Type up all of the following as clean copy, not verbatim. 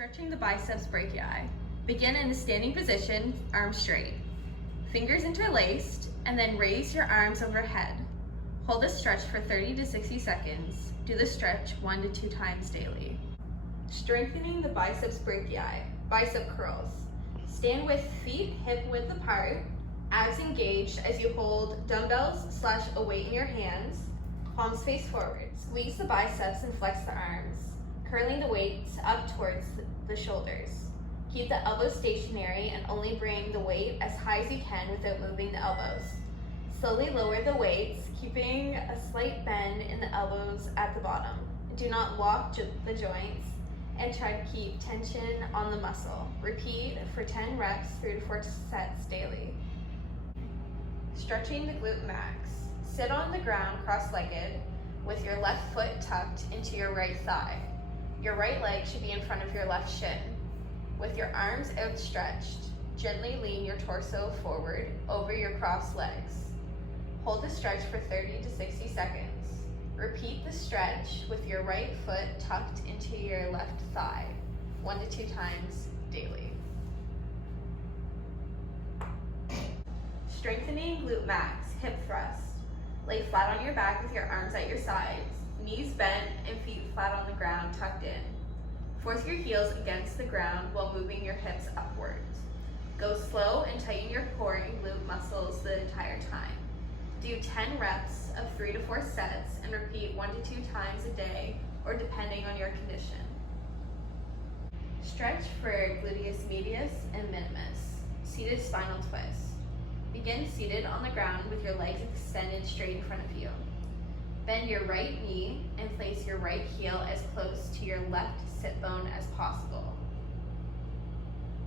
Stretching the biceps brachii. Begin in a standing position, arms straight. Fingers interlaced, and then raise your arms overhead. Hold this stretch for 30 to 60 seconds. Do the stretch 1 to 2 times daily. Strengthening the biceps brachii. Bicep curls. Stand with feet hip width apart, abs engaged as you hold dumbbells / a weight in your hands, palms face forward. Squeeze the biceps and flex the arms, curling the weights up towards the shoulders. Keep the elbows stationary and only bring the weight as high as you can without moving the elbows. Slowly lower the weights, keeping a slight bend in the elbows at the bottom. Do not lock the joints and try to keep tension on the muscle. Repeat for 10 reps, 3 to 4 sets daily. Stretching the glute max. Sit on the ground cross-legged with your left foot tucked into your right thigh. Your right leg should be in front of your left shin. With your arms outstretched, gently lean your torso forward over your crossed legs. Hold the stretch for 30 to 60 seconds. Repeat the stretch with your right foot tucked into your left thigh, 1 to 2 times daily. Strengthening glute max, hip thrust. Lay flat on your back with your arms at your sides, knees bent and feet flat on the ground tucked in. Force your heels against the ground while moving your hips upwards. Go slow and tighten your core and glute muscles the entire time. Do 10 reps of 3 to 4 sets and repeat 1 to 2 times a day or depending on your condition. Stretch for gluteus medius and minimus. Seated spinal twist. Begin seated on the ground with your legs extended straight in front of you. Bend your right knee and place your right heel as close to your left sit bone as possible.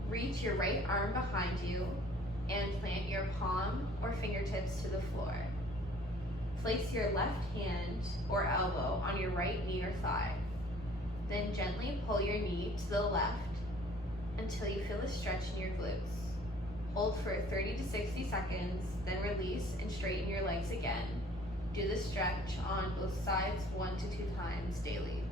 Reach your right arm behind you and plant your palm or fingertips to the floor. Place your left hand or elbow on your right knee or thigh. Then gently pull your knee to the left until you feel a stretch in your glutes. Hold for 30 to 60 seconds, then release and straighten your legs again. Do the stretch on both sides 1 to 2 times daily.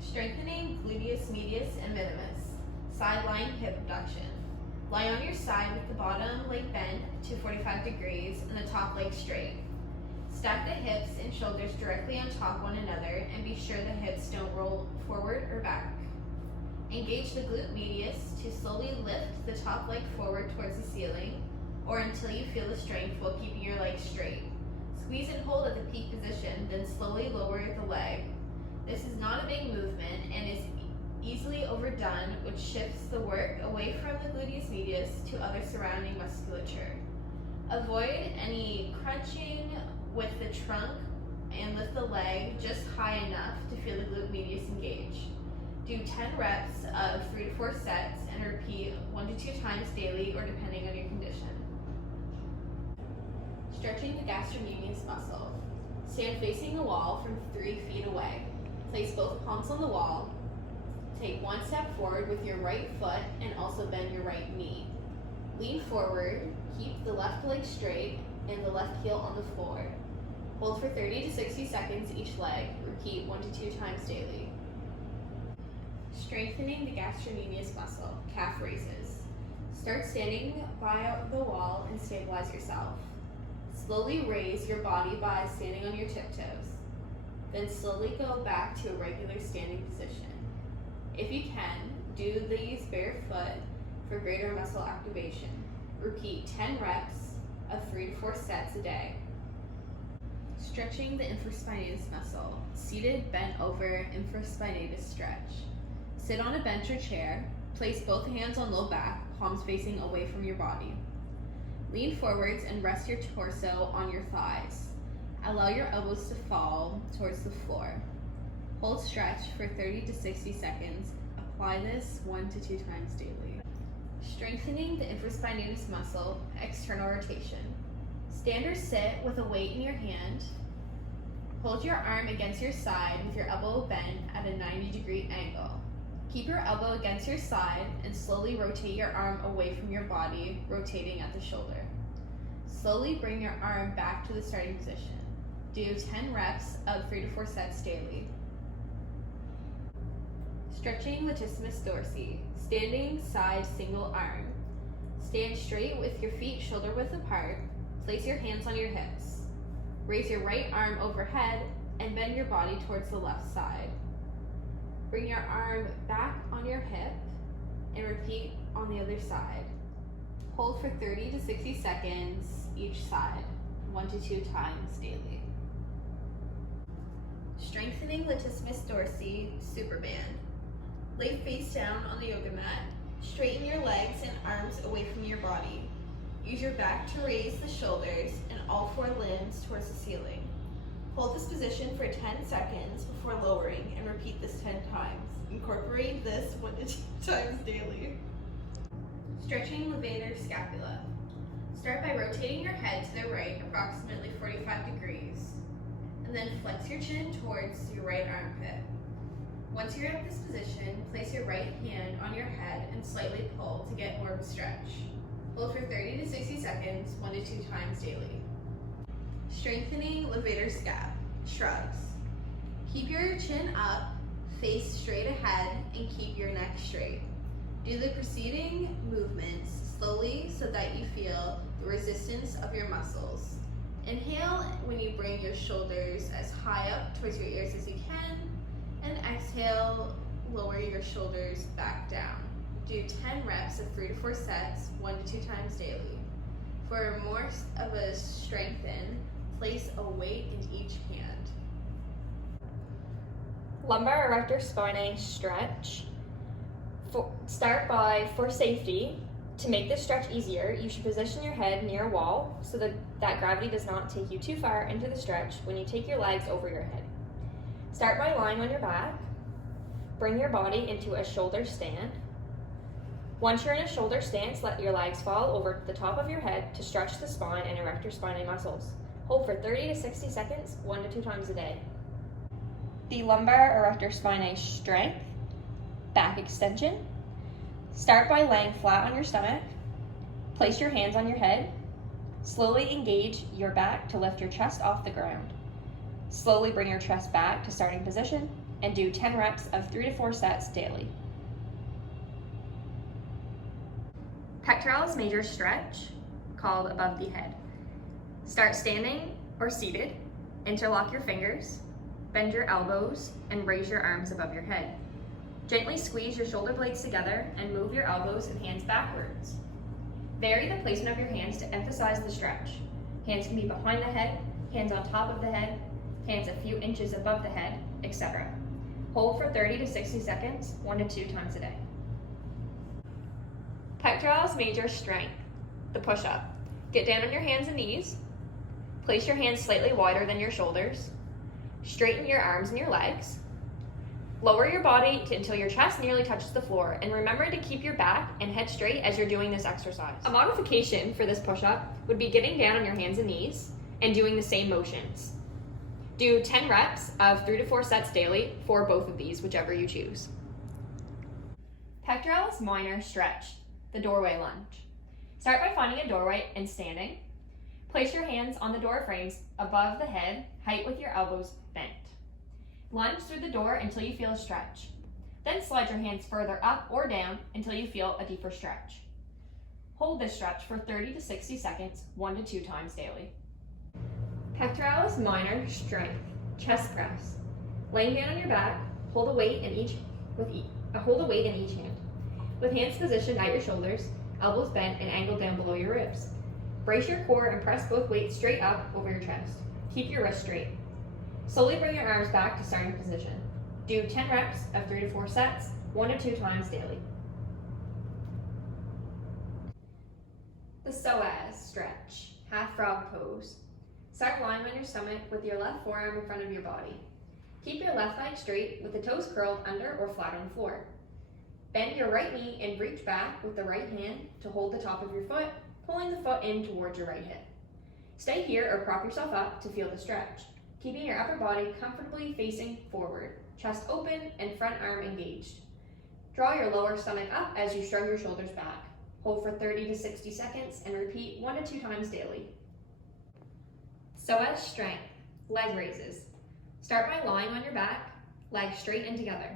Strengthening gluteus medius and minimus. Sideline hip abduction. Lie on your side with the bottom leg bent to 45 degrees and the top leg straight. Stack the hips and shoulders directly on top of one another and be sure the hips don't roll forward or back. Engage the glute medius to slowly lift the top leg forward towards the ceiling or until you feel the strength while keeping your legs straight. Squeeze and hold at the peak position, then slowly lower the leg. This is not a big movement and is easily overdone, which shifts the work away from the gluteus medius to other surrounding musculature. Avoid any crunching with the trunk and lift the leg just high enough to feel the glute medius engage. Do 10 reps of 3 to 4 sets and repeat 1 to 2 times daily or depending on your condition. Stretching the gastrocnemius muscle. Stand facing the wall from 3 feet away. Place both palms on the wall. Take 1 step forward with your right foot and also bend your right knee. Lean forward, keep the left leg straight and the left heel on the floor. Hold for 30 to 60 seconds each leg. Repeat 1 to 2 times daily. Strengthening the gastrocnemius muscle, calf raises. Start standing by the wall and stabilize yourself. Slowly raise your body by standing on your tiptoes. Then slowly go back to a regular standing position. If you can, do these barefoot for greater muscle activation. Repeat 10 reps of 3 to 4 sets a day. Stretching the infraspinatus muscle, seated bent over infraspinatus stretch. Sit on a bench or chair, place both hands on low back, palms facing away from your body. Lean forwards and rest your torso on your thighs. Allow your elbows to fall towards the floor. Hold stretch for 30 to 60 seconds. Apply this 1 to 2 times daily. Strengthening the infraspinatus muscle, external rotation. Stand or sit with a weight in your hand. Hold your arm against your side with your elbow bent at a 90-degree angle. Keep your elbow against your side and slowly rotate your arm away from your body, rotating at the shoulder. Slowly bring your arm back to the starting position. Do 10 reps of 3 to 4 sets daily. Stretching latissimus dorsi. Standing side single arm. Stand straight with your feet shoulder width apart. Place your hands on your hips. Raise your right arm overhead and bend your body towards the left side. Bring your arm back on your hip and repeat on the other side. Hold for 30 to 60 seconds each side, 1 to 2 times daily. Strengthening latissimus dorsi, superband. Lay face down on the yoga mat. Straighten your legs and arms away from your body. Use your back to raise the shoulders and all 4 limbs towards the ceiling. Hold this position for 10 seconds before lowering and repeat this 10 times. Incorporate this 1 to 2 times daily. Stretching levator scapula. Start by rotating your head to the right approximately 45 degrees, and then flex your chin towards your right armpit. Once you're at this position, place your right hand on your head and slightly pull to get more of a stretch. Hold for 30 to 60 seconds, 1 to 2 times daily. Strengthening levator scap, shrugs. Keep your chin up, face straight ahead, and keep your neck straight. Do the preceding movements slowly so that you feel the resistance of your muscles. Inhale when you bring your shoulders as high up towards your ears as you can, and exhale, lower your shoulders back down. Do 10 reps of 3 to 4 sets, 1 to 2 times daily. For more of a strengthen, place a weight in each hand. Lumbar erector spinae stretch. Start by, for safety, to make this stretch easier, you should position your head near a wall so that gravity does not take you too far into the stretch when you take your legs over your head. Start by lying on your back. Bring your body into a shoulder stand. Once you're in a shoulder stance, let your legs fall over the top of your head to stretch the spine and erector spinae muscles. Hold for 30 to 60 seconds, 1 to 2 times a day. The lumbar erector spinae strength. Back extension. Start by laying flat on your stomach. Place your hands on your head. Slowly engage your back to lift your chest off the ground. Slowly bring your chest back to starting position and do 10 reps of 3 to 4 sets daily. Pectoralis major stretch, called above the head. Start standing or seated. Interlock your fingers, bend your elbows, and raise your arms above your head. Gently squeeze your shoulder blades together and move your elbows and hands backwards. Vary the placement of your hands to emphasize the stretch. Hands can be behind the head, hands on top of the head, hands a few inches above the head, etc. Hold for 30 to 60 seconds, 1 to 2 times a day. Pectoralis major strength, the push-up. Get down on your hands and knees. Place your hands slightly wider than your shoulders. Straighten your arms and your legs. Lower your body until your chest nearly touches the floor, and remember to keep your back and head straight as you're doing this exercise. A modification for this push-up would be getting down on your hands and knees and doing the same motions. Do 10 reps of 3 to 4 sets daily for both of these, whichever you choose. Pectoralis minor stretch, the doorway lunge. Start by finding a doorway and standing. Place your hands on the door frames above the head, height with your elbows bent. Lunge through the door until you feel a stretch. Then slide your hands further up or down until you feel a deeper stretch. Hold this stretch for 30 to 60 seconds, 1 to 2 times daily. Pectoralis minor strength, chest press. Laying down on your back, hold a weight in each hand. With hands positioned at your shoulders, elbows bent and angled down below your ribs. Brace your core and press both weights straight up over your chest. Keep your wrists straight. Slowly bring your arms back to starting position. Do 10 reps of 3 to 4 sets, 1 to 2 times daily. The PSOAS stretch, half frog pose. Start lying on your stomach with your left forearm in front of your body. Keep your left leg straight with the toes curled under or flat on the floor. Bend your right knee and reach back with the right hand to hold the top of your foot, pulling the foot in towards your right hip. Stay here or prop yourself up to feel the stretch, keeping your upper body comfortably facing forward, chest open and front arm engaged. Draw your lower stomach up as you shrug your shoulders back. Hold for 30 to 60 seconds and repeat 1 to 2 times daily. PSOAS strength, leg raises. Start by lying on your back, legs straight and together.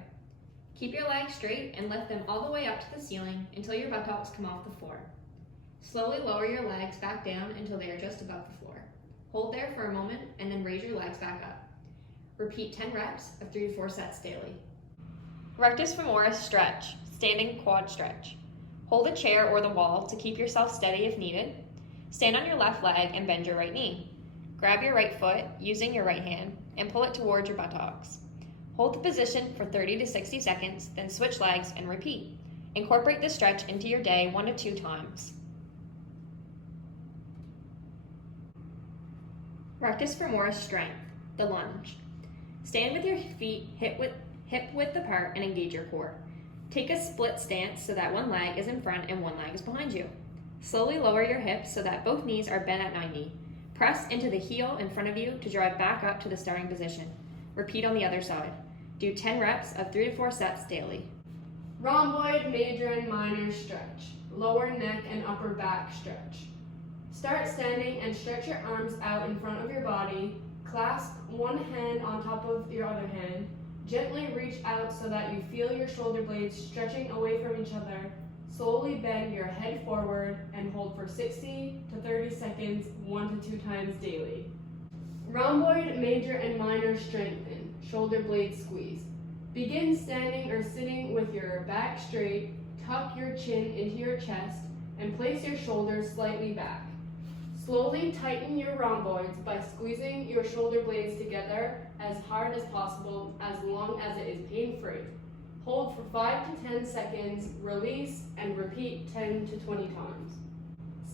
Keep your legs straight and lift them all the way up to the ceiling until your buttocks come off the floor. Slowly lower your legs back down until they are just above the floor. Hold there for a moment and then raise your legs back up. Repeat 10 reps of 3 to 4 sets daily. Rectus femoris stretch, standing quad stretch. Hold a chair or the wall to keep yourself steady if needed. Stand on your left leg and bend your right knee. Grab your right foot using your right hand and pull it towards your buttocks. Hold the position for 30 to 60 seconds, then switch legs and repeat. Incorporate this stretch into your day 1 to 2 times. Rectus femoris strength, the lunge. Stand with your feet hip width apart and engage your core. Take a split stance so that one leg is in front and one leg is behind you. Slowly lower your hips so that both knees are bent at 90. Press into the heel in front of you to drive back up to the starting position. Repeat on the other side. Do 10 reps of 3 to 4 sets daily. Rhomboid, major and minor stretch. Lower neck and upper back stretch. Start standing and stretch your arms out in front of your body. Clasp one hand on top of your other hand. Gently reach out so that you feel your shoulder blades stretching away from each other. Slowly bend your head forward and hold for 60 to 30 seconds, 1 to 2 times daily. Rhomboid, major and minor strengthen. Shoulder blade squeeze. Begin standing or sitting with your back straight. Tuck your chin into your chest and place your shoulders slightly back. Slowly tighten your rhomboids by squeezing your shoulder blades together as hard as possible, as long as it is pain-free. Hold for 5 to 10 seconds, release, and repeat 10 to 20 times.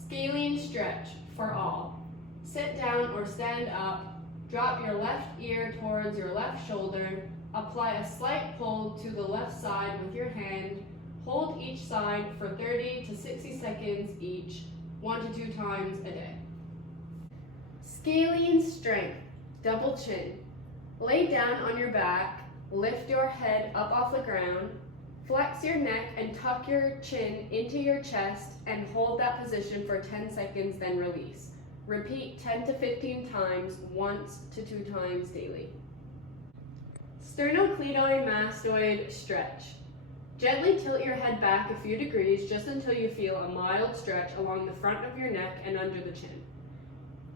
Scalene stretch for all. Sit down or stand up, drop your left ear towards your left shoulder, apply a slight pull to the left side with your hand, hold each side for 30 to 60 seconds each, 1 to 2 times a day. Scalene strength, double chin. Lay down on your back, lift your head up off the ground, flex your neck and tuck your chin into your chest and hold that position for 10 seconds, then release. Repeat 10 to 15 times, 1 to 2 times daily. Sternocleidomastoid stretch. Gently tilt your head back a few degrees just until you feel a mild stretch along the front of your neck and under the chin.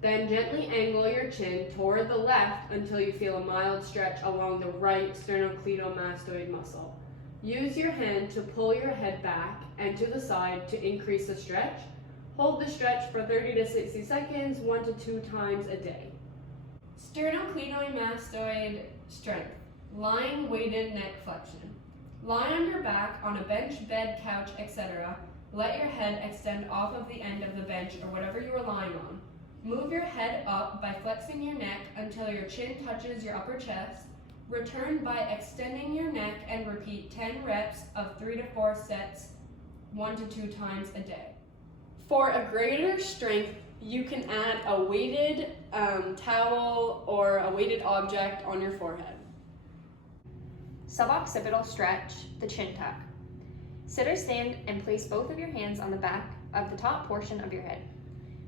Then gently angle your chin toward the left until you feel a mild stretch along the right sternocleidomastoid muscle. Use your hand to pull your head back and to the side to increase the stretch. Hold the stretch for 30 to 60 seconds, 1 to 2 times a day. Sternocleidomastoid strength. Lying weighted neck flexion. Lie on your back on a bench, bed, couch, etc. Let your head extend off of the end of the bench or whatever you are lying on. Move your head up by flexing your neck until your chin touches your upper chest. Return by extending your neck and repeat 10 reps of 3 to 4 sets, 1 to 2 times a day. For a greater strength, you can add a weighted towel or a weighted object on your forehead. Suboccipital stretch, the chin tuck. Sit or stand and place both of your hands on the back of the top portion of your head.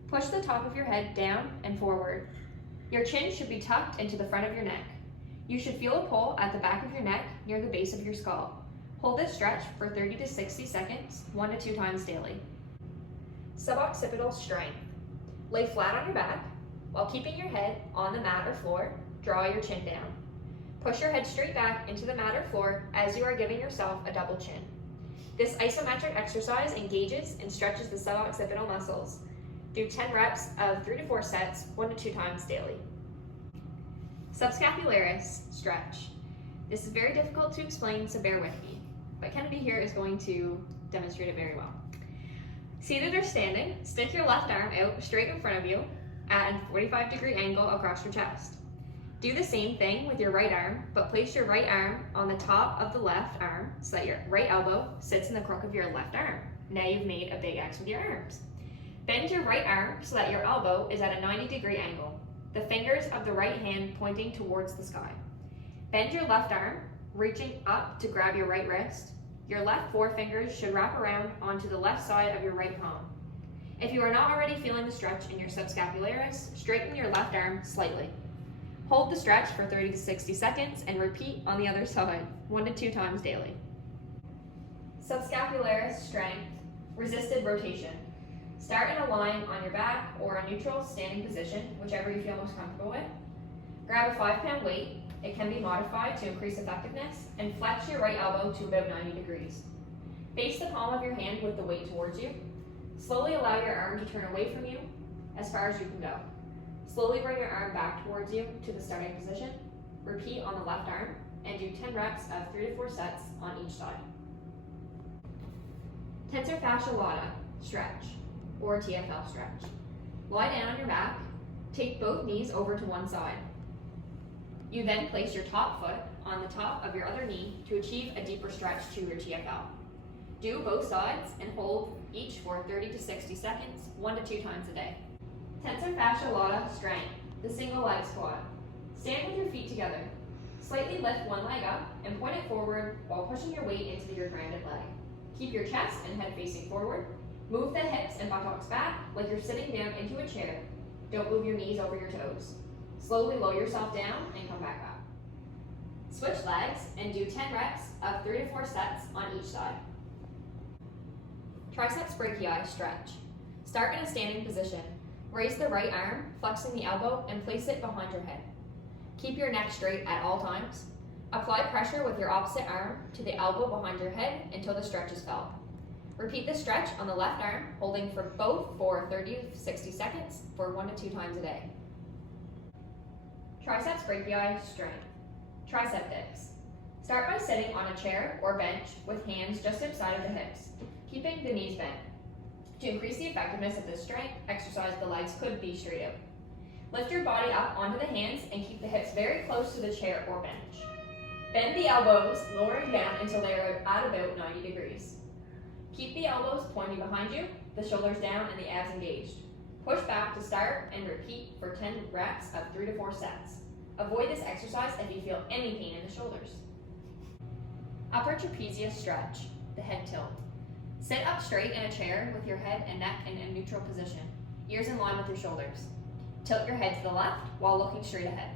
Push the top of your head down and forward. Your chin should be tucked into the front of your neck. You should feel a pull at the back of your neck near the base of your skull. Hold this stretch for 30 to 60 seconds, 1 to 2 times daily. Suboccipital strength. Lay flat on your back. While keeping your head on the mat or floor, draw your chin down. Push your head straight back into the mat or floor as you are giving yourself a double chin. This isometric exercise engages and stretches the suboccipital muscles. Do 10 reps of 3 to 4 sets, 1 to 2 times daily. Subscapularis stretch. This is very difficult to explain, so bear with me, but Kennedy here is going to demonstrate it very well. Seated or standing, stick your left arm out straight in front of you at a 45-degree angle across your chest. Do the same thing with your right arm, but place your right arm on the top of the left arm so that your right elbow sits in the crook of your left arm. Now you've made a big X with your arms. Bend your right arm so that your elbow is at a 90-degree angle, the fingers of the right hand pointing towards the sky. Bend your left arm, reaching up to grab your right wrist. Your left forefingers should wrap around onto the left side of your right palm. If you are not already feeling the stretch in your subscapularis, straighten your left arm slightly. Hold the stretch for 30 to 60 seconds and repeat on the other side, 1 to 2 times daily. Subscapularis strength, resisted rotation. Start in a lying on your back or a neutral standing position, whichever you feel most comfortable with. Grab a 5-pound weight. It can be modified to increase effectiveness, and flex your right elbow to about 90 degrees. Face the palm of your hand with the weight towards you. Slowly allow your arm to turn away from you as far as you can go. Slowly bring your arm back towards you to the starting position. Repeat on the left arm and do 10 reps of 3 to 4 sets on each side. Tensor fascia lata stretch, or TFL stretch. Lie down on your back. Take both knees over to one side. You then place your top foot on the top of your other knee to achieve a deeper stretch to your TFL. Do both sides and hold each for 30 to 60 seconds, 1 to 2 times a day. Tensor fascia lata strength, the single leg squat. Stand with your feet together. Slightly lift one leg up and point it forward while pushing your weight into your grounded leg. Keep your chest and head facing forward. Move the hips and buttocks back like you're sitting down into a chair. Don't move your knees over your toes. Slowly lower yourself down and come back up. Switch legs and do 10 reps of 3 to 4 sets on each side. Triceps brachii stretch. Start in a standing position. Raise the right arm, flexing the elbow, and place it behind your head. Keep your neck straight at all times. Apply pressure with your opposite arm to the elbow behind your head until the stretch is felt. Repeat the stretch on the left arm, holding for both for 30 to 60 seconds for 1 to 2 times a day. Triceps brachii strength. Tricep dips. Start by sitting on a chair or bench with hands just outside of the hips, keeping the knees bent. To increase the effectiveness of this strength exercise, the legs could be straight out. Lift your body up onto the hands and keep the hips very close to the chair or bench. Bend the elbows, lowering down until they are at about 90 degrees. Keep the elbows pointing behind you, the shoulders down, and the abs engaged. Push back to start and repeat for 10 reps of 3 to 4 sets. Avoid this exercise if you feel any pain in the shoulders. Upper trapezius stretch, the head tilt. Sit up straight in a chair with your head and neck in a neutral position, ears in line with your shoulders. Tilt your head to the left while looking straight ahead.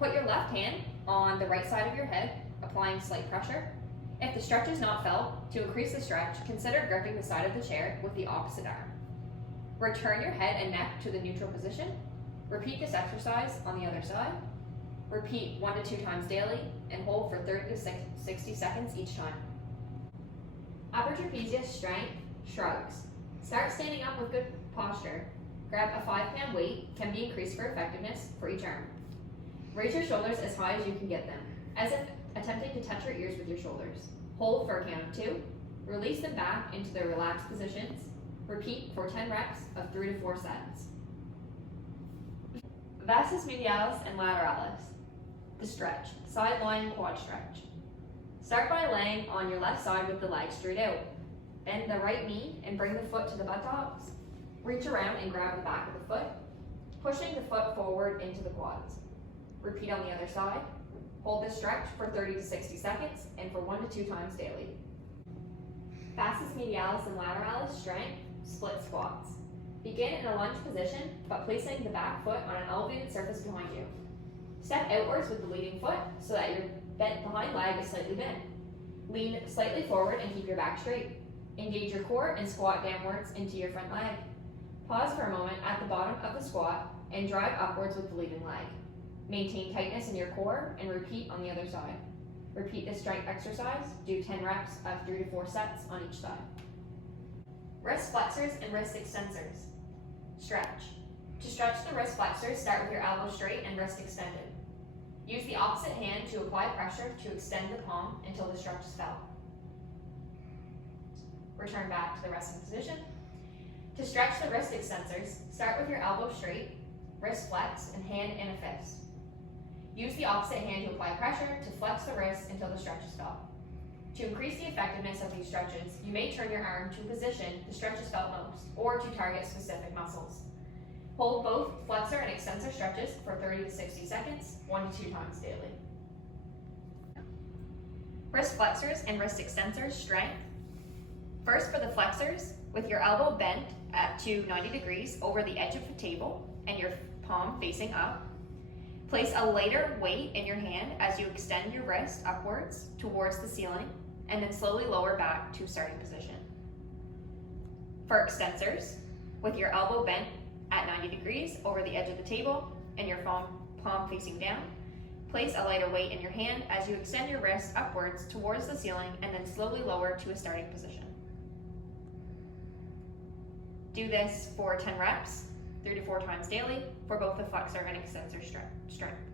Put your left hand on the right side of your head, applying slight pressure. If the stretch is not felt, to increase the stretch, consider gripping the side of the chair with the opposite arm. Return your head and neck to the neutral position. Repeat this exercise on the other side. Repeat 1 to 2 times daily and hold for 30 to 60 seconds each time. Upper trapezius strength, shrugs. Start standing up with good posture. Grab a 5-pound weight, can be increased for effectiveness for each arm. Raise your shoulders as high as you can get them, as if attempting to touch your ears with your shoulders. Hold for a count of 2. Release them back into their relaxed positions. Repeat for 10 reps of 3 to 4 sets. Vastus medialis and lateralis. The stretch, side lying quad stretch. Start by laying on your left side with the leg straight out. Bend the right knee and bring the foot to the buttocks. Reach around and grab the back of the foot, pushing the foot forward into the quads. Repeat on the other side. Hold this stretch for 30 to 60 seconds and for 1 to 2 times daily. Vastus medialis and lateralis strength, split squats. Begin in a lunge position, but placing the back foot on an elevated surface behind you. Step outwards with the leading foot so that your bent behind leg is slightly bent. Lean slightly forward and keep your back straight. Engage your core and squat downwards into your front leg. Pause for a moment at the bottom of the squat and drive upwards with the leading leg. Maintain tightness in your core and repeat on the other side. Repeat this strength exercise. Do 10 reps of 3 to 4 sets on each side. Wrist flexors and wrist extensors. Stretch. To stretch the wrist flexors, start with your elbow straight and wrist extended. Use the opposite hand to apply pressure to extend the palm until the stretch is felt. Return back to the resting position. To stretch the wrist extensors, start with your elbow straight, wrist flex, and hand in a fist. Use the opposite hand to apply pressure to flex the wrist until the stretch is felt. To increase the effectiveness of these stretches, you may turn your arm to a position the stretch is felt most, or to target specific muscles. Hold both flexor and extensor stretches for 30 to 60 seconds, 1 to 2 times daily. Wrist flexors and wrist extensors strength. First, for the flexors, with your elbow bent to 90 degrees over the edge of the table and your palm facing up. Place a lighter weight in your hand as you extend your wrist upwards towards the ceiling. and then slowly lower back to starting position. For extensors, with your elbow bent at 90 degrees over the edge of the table and your palm facing down, place a lighter weight in your hand as you extend your wrist upwards towards the ceiling and then slowly lower to a starting position. Do this for 10 reps, 3 to 4 times daily for both the flexor and extensor strength.